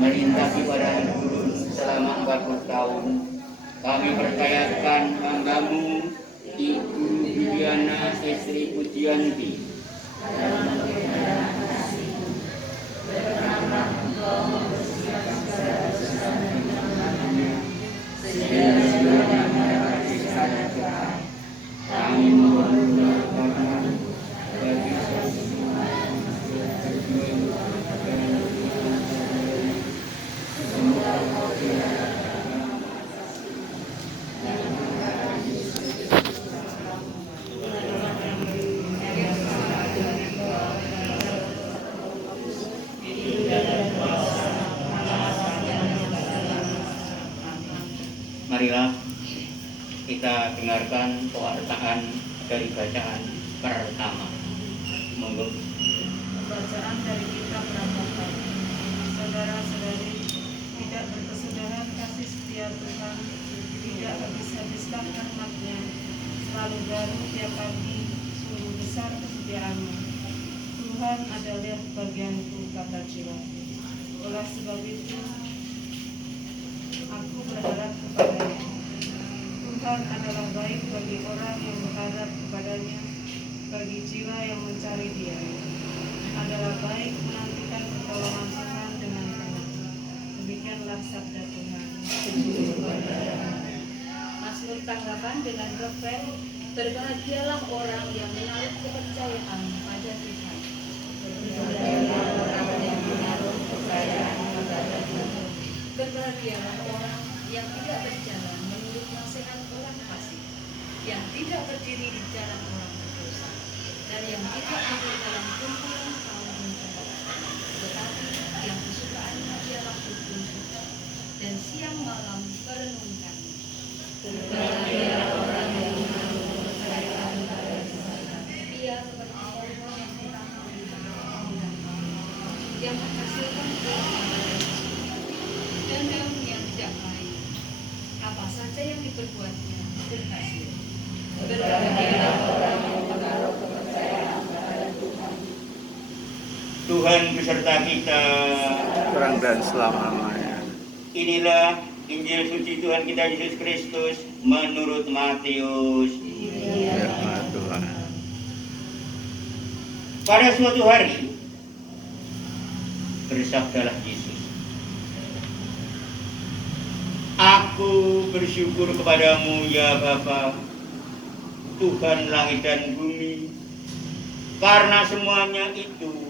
melintasi padang gurun selama 40 tahun. Kami percayakan hambamu, Ibu Bibiana istri Pujianti, kami mohon berkorban bagi semua marilah kita dengarkan pewartaan dari bacaan pertama. Monggo. Bacaan dari kitab Ramalan. Saudara-saudari, tidak berkesudahan kasih setia Tuhan, tidak habis-habis rahmat-Nya, selalu baru tiap pagi, sungguh besar kesetiaannya. Tuhan adalah bagianku, kata jiwa. Oleh sebab itu, aku berharap kepadanya. Tuhan adalah baik bagi orang yang berharap kepadanya, bagi jiwa yang mencari Dia. Adalah baik menantikan pertolongan Tuhan dengan tenang. Demikianlah sabda Tuhan. Mazmur tanggapan dengan refren, berbahagialah orang yang menaruh kepercayaan pada Tuhan. Berbahagialah orang yang menaruh kepercayaan pada Tuhan. Berbahagialah orang yang tidak berjalan menurut nasihat orang fasik, yang tidak berdiri di jalan orang berdosa, dan yang tidak duduk dalam kumpulan kaum pencela, tetapi yang kesukaannya ialah hukum Tuhan, dan siang malam merenungkan. Berbahagialah orang yang menaruh kepercayaan pada Tuhan. Ia seperti pohon yang ditanam di tengah yang menghasilkan buah dan daunnya tidak kering. Apa saja yang diperbuatnya berhasil. Berbahagialah orang yang menaruh kepercayaan pada Tuhan. Tuhan beserta kita sekarang dan selama-lamanya. Inilah Injil suci Tuhan kita Yesus Kristus menurut Matius. Ya Tuhan. Pada suatu hari bersabdalah Yesus, Aku bersyukur kepadamu ya Bapa, Tuhan langit dan bumi, karena semuanya itu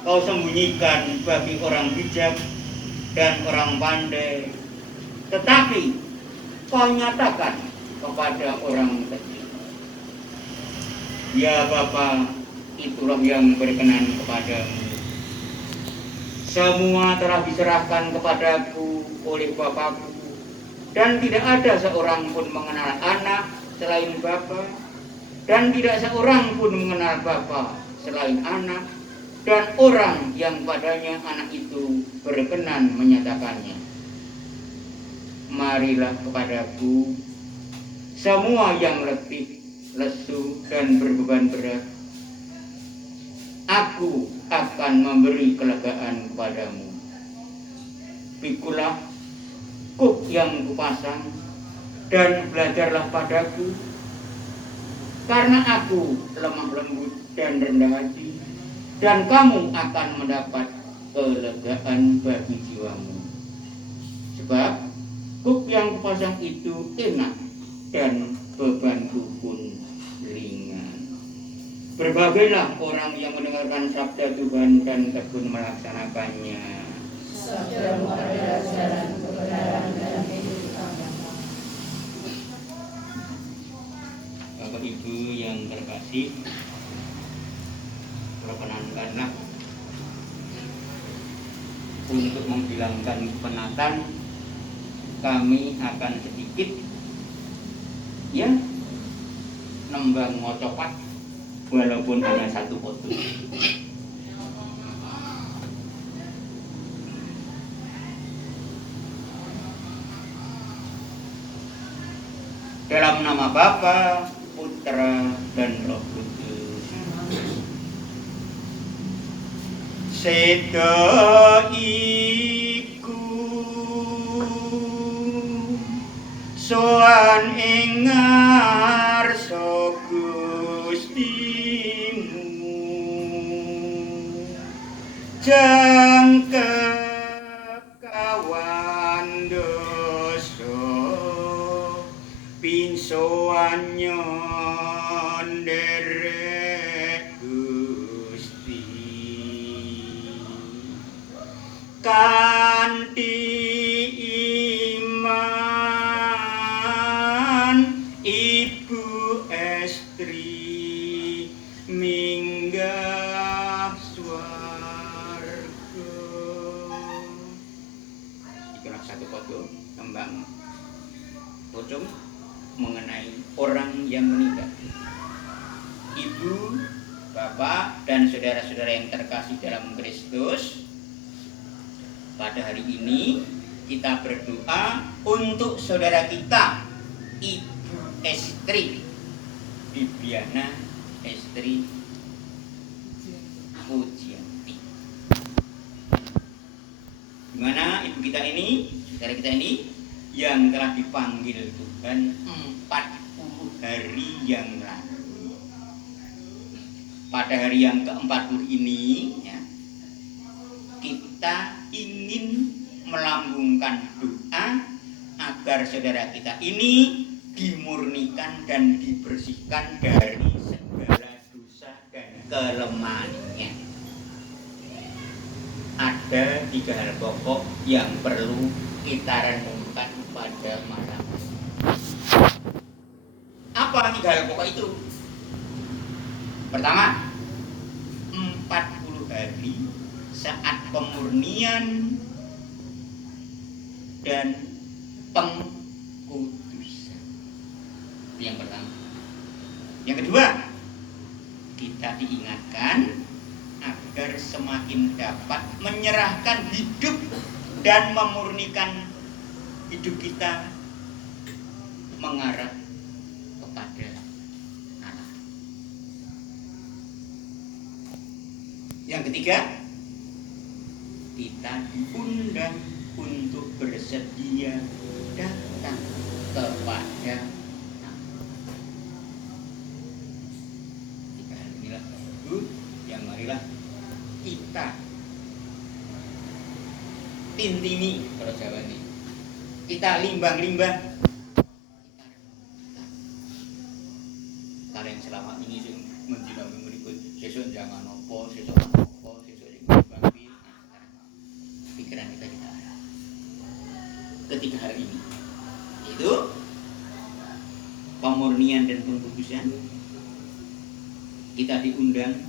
Kau sembunyikan bagi orang bijak dan orang pandai, tetapi Kau nyatakan kepada orang kecil. Ya Bapa, itulah yang berkenan kepadamu. Semua telah diserahkan kepadaku oleh Bapakku, dan tidak ada seorang pun mengenal anak selain Bapa, dan tidak seorang pun mengenal Bapa selain anak, dan orang yang padanya anak itu berkenan menyatakannya. Marilah kepadaku semua yang letih, lesu, dan berbeban berat. Aku akan memberi kelegaan kepadamu. Pikulah kuk yang kupasang dan belajarlah padaku, karena aku lemah lembut dan rendah hati, dan kamu akan mendapat kelegaan bagi jiwamu. Sebab kuk yang kupasang itu enak dan bebanku pun ringan. Berbagailah orang yang mendengarkan sabda Tuhan dan tekun melaksanakannya. Sabdamu adalah jalan kebenaran dan kehidupan. Bapak Ibu yang terkasih, perkenankanlah untuk menghilangkan penatan, kami akan sedikit nembang ngocopat walaupun hanya satu foto. Dalam nama Bapa, Putra, dan Roh Kudus. Seda iki soan ing ngarsa Gustimu jangkep kawan dosa pinsoan nyon derek Gusti kanthi iman Ibu Estri minggah swarga. Itulah satu foto tembang pocong mengenai orang yang meninggal. Ibu, bapak, dan saudara-saudara yang terkasih dalam Kristus, pada hari ini kita berdoa untuk saudara kita, Ibu Estri Bibiana Estri Pujianti. Dimana ibu kita ini, saudara kita ini, yang telah dipanggil Tuhan 40 hari yang lalu. Pada hari yang ke-40 ini ya, kita ingin melambungkan doa agar saudara kita ini dimurnikan dan dibersihkan dari segala dosa dan kelemahannya. Ada 3 hal pokok yang perlu kita renungkan pada malam ini. Apa 3 hal pokok itu? Pertama, 40 hari saat pemurnian dan pengkudusan. Itu yang pertama. Yang kedua, kita diingatkan agar semakin dapat menyerahkan hidup dan memurnikan hidup kita mengarah kepada Allah. Yang ketiga, kita diundang untuk bersedia datang kepada Allah. Tiga hal inilah yang marilah kita tintini, kalau Jawa ini kita limbang-limbang karena yang selama ini sing menjadi berikut sesuk jangan opo sesuk sing bangkit. Pikiran kita arah ketiga hal ini, itu pemurnian dan pengkudusan. Kita diundang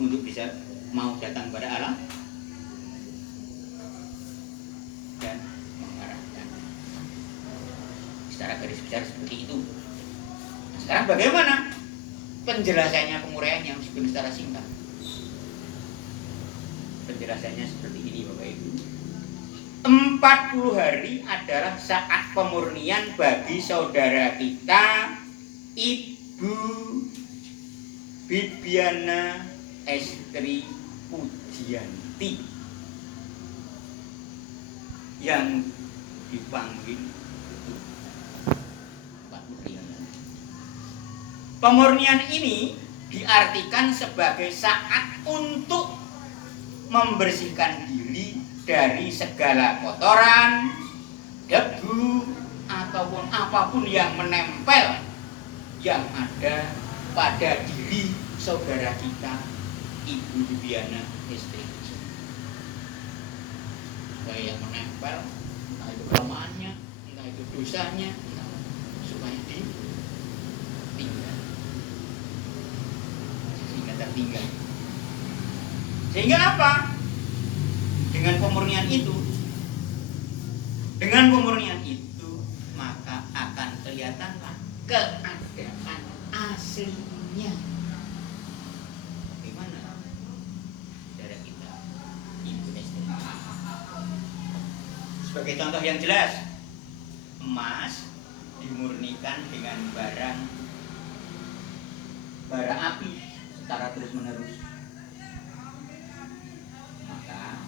untuk bisa mau datang pada Allah dan mengarahkan secara garis besar seperti itu. Nah, sekarang bagaimana penjelasannya, penguraiannya meskipun secara singkat? Penjelasannya seperti ini Bapak Ibu. 40 hari adalah saat pemurnian bagi saudara kita Ibu Bibiana Estri Pujianti yang dipanggil 40 hari. Pemurnian ini diartikan sebagai saat untuk membersihkan diri dari segala kotoran, debu, ataupun apapun yang menempel yang ada pada diri saudara kita Ibu Bibiana Estri. Baik yang menempel, entah itu kelemahannya, entah itu dosanya, supaya ditinggal, sehingga tertinggal. Sehingga apa? Dengan pemurnian itu, maka akan kelihatanlah keadaan aslinya. Bagaimana saudara kita Ibu Estri? Sebagai contoh yang jelas, emas dimurnikan dengan bara api secara terus menerus. Maka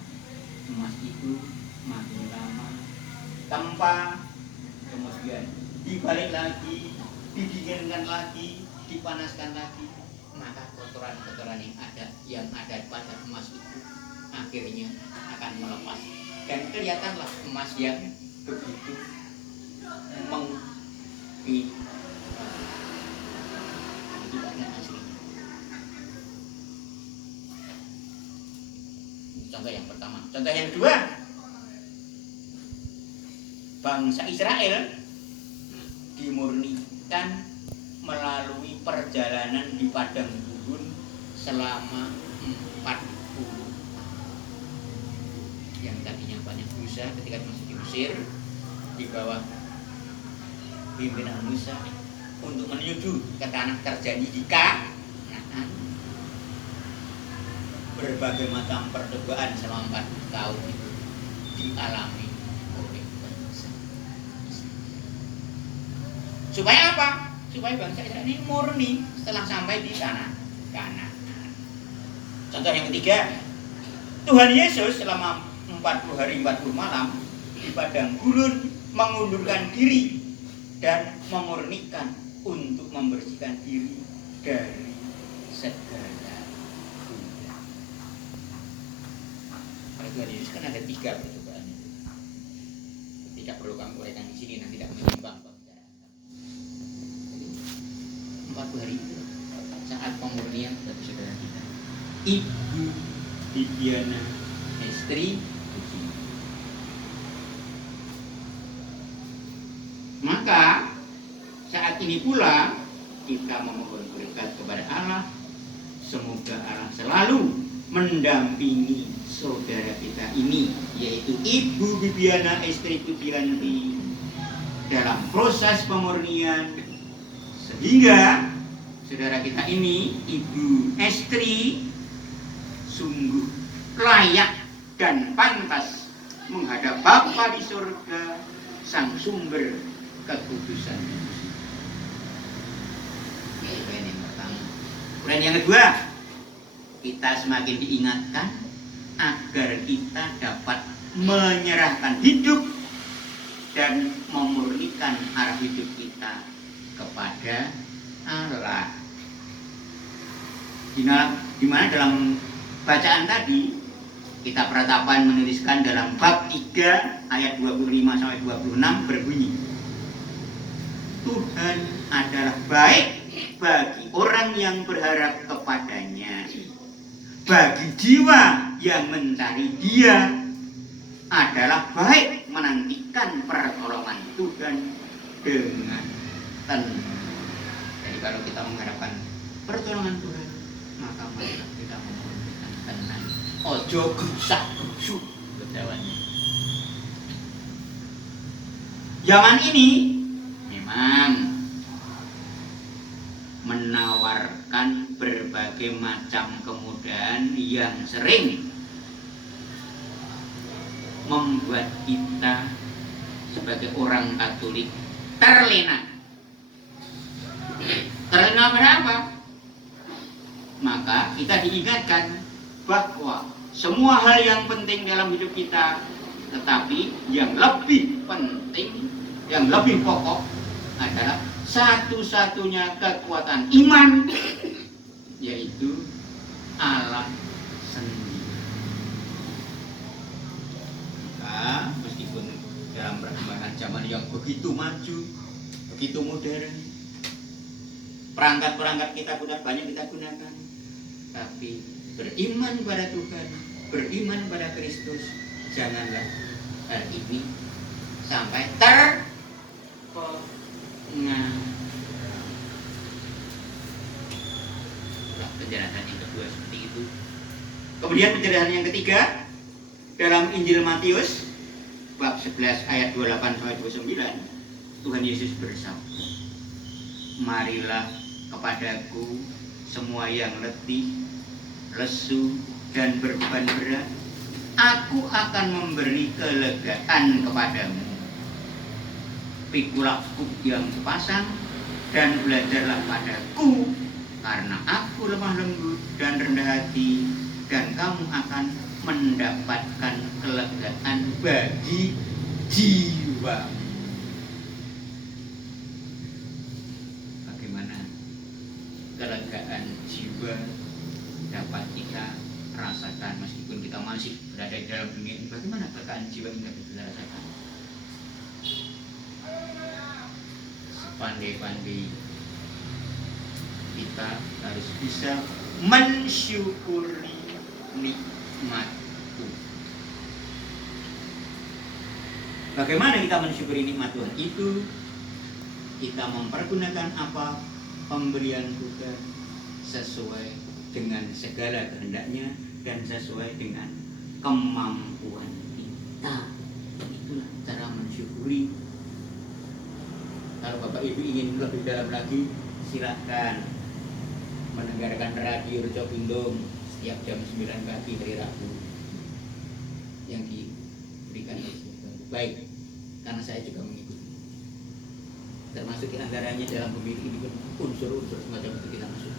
emas itu makin lama tempa, kemudian dibalik lagi, didinginkan lagi, dipanaskan lagi, maka kotoran-kotoran yang ada pada emas itu akhirnya akan melepas dan kelihatanlah emas yang begitu itu banyak asli. Contoh yang pertama. Contoh yang kedua, bangsa Israel dimurnikan melalui perjalanan di padang gurun selama 40. Yang tadinya banyak dosa ketika masih di Mesir di bawah pimpinan Musa untuk menuju ke tanah terjanji di Kanaan. Berbagai macam percobaan selama 40 tahun itu dialami oleh bangsa Israel. Supaya apa? Supaya bangsa Israel ini murni setelah sampai di tanah Kanaan. Contoh yang ketiga, Tuhan Yesus selama 40 hari 40 malam di padang gurun mengundurkan diri dan memurnikan untuk membersihkan diri dari segala dosa. Pada Tuhan Yesus kan ada 3 percobaan itu. Tidak perlu kamu uraikan di sini, nanti tidak menyimpang pembicaraan. 40 hari itu saat pemurnian bagi saudara kita. Ibu Bibiana, istri Puji. Maka saat ini pula kita memohon berkat kepada Allah, semoga Allah selalu mendampingi saudara kita ini, yaitu Ibu Bibiana, istri Pujianti, dalam proses pemurnian, sehingga saudara kita ini, Ibu Estri, sungguh layak dan pantas menghadap Bapa di surga, Sang Sumber kekudusan manusia. Poin yang pertama. Poin yang kedua, kita semakin diingatkan agar kita dapat menyerahkan hidup dan memurnikan arah hidup kita kepada Allah. Di mana dalam bacaan tadi kita peratapan menuliskan dalam bab 3 ayat 25 sampai 26 berbunyi, Tuhan adalah baik bagi orang yang berharap kepadanya, bagi jiwa yang mencari Dia adalah baik menantikan pertolongan Tuhan dengan tenang. Jadi kalau kita mengharapkan pertolongan Tuhan, maka marilah kita memohonkan tenang. Ojo gesak-gesuk bedawannya. Zaman ini memang menawarkan berbagai macam kemudahan yang sering membuat kita sebagai orang Katolik terlena. Terlena pada apa? Maka kita diingatkan bahwa semua hal yang penting dalam hidup kita, tetapi yang lebih penting, yang lebih pokok adalah satu-satunya kekuatan iman, yaitu Allah sendiri. Maka meskipun dalam perkembangan zaman yang begitu maju, begitu modern, perangkat-perangkat kita sudah banyak kita gunakan, tapi beriman pada Tuhan, beriman pada Kristus, janganlah hal ini sampai penjelasan yang kedua seperti itu. Kemudian penjelasan yang ketiga dalam Injil Matius bab 11 ayat 28 sampai 29, Tuhan Yesus bersabda, marilah kepadaku semua yang letih, lesu dan berbeban berat, aku akan memberi kelegaan kepadamu. Pikulah kuk yang sepasang dan belajarlah padaku, karena aku lemah lembut dan rendah hati, dan kamu akan mendapatkan kelegaan bagi jiwa. dapat kita rasakan meskipun kita masih berada di dalam dunia ini. Bagaimana kelegaan jiwa ini dapat kita rasakan? Sepandai-pandai kita harus bisa mensyukuri nikmat Tuhan. Bagaimana kita mensyukuri nikmat Tuhan itu? Kita mempergunakan apa pemberian Tuhan sesuai dengan segala kehendaknya dan sesuai dengan kemampuan kita. Itulah cara mensyukuri. Kalau Bapak Ibu ingin lebih dalam lagi, silakan mendengarkan radio Rejo Bindung setiap jam 9 pagi hari Rabu yang diberikan oleh baik, karena saya juga mengikuti. Termasuk di antaranya dalam pemilu ini pun unsur-unsur semacam itu kita masuk.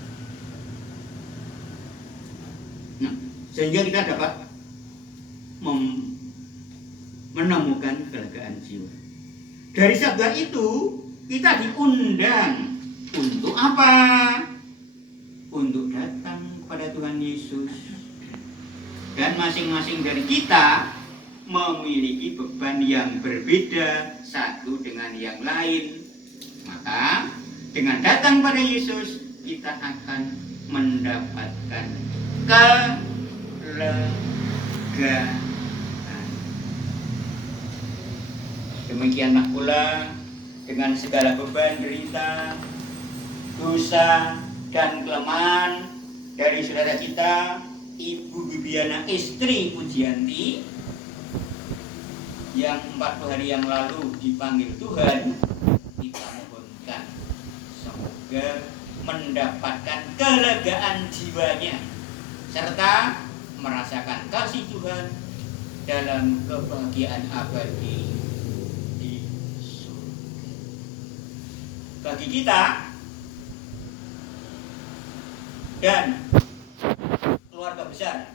Nah, sehingga kita dapat menemukan kelegaan jiwa. Dari sabda itu kita diundang untuk apa? Untuk datang kepada Tuhan Yesus. Dan masing-masing dari kita memiliki beban yang berbeda satu dengan yang lain. Maka dengan datang pada Yesus kita akan mendapatkan kelegaan. Demikianlah pula dengan segala beban derita, dosa dan kelemahan dari saudara kita Ibu Bibiana istri Pujianti yang 40 hari yang lalu dipanggil Tuhan. Kita mohonkan semoga mendapatkan kelegaan jiwanya serta merasakan kasih Tuhan dalam kebahagiaan abadi di surga. Bagi kita dan keluarga besar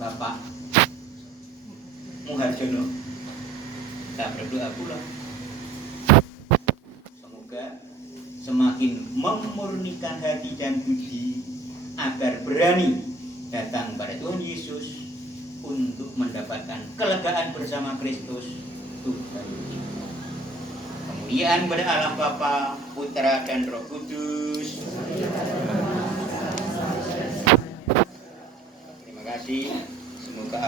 Bapak Muharjono, kita berdoa pula semoga semakin memurnikan hati dan budi agar berani datang pada Tuhan Yesus untuk mendapatkan kelegaan bersama Kristus Tuhan kita. Kemuliaan pada Allah Bapa, Putra dan Roh Kudus. Terima kasih. Semoga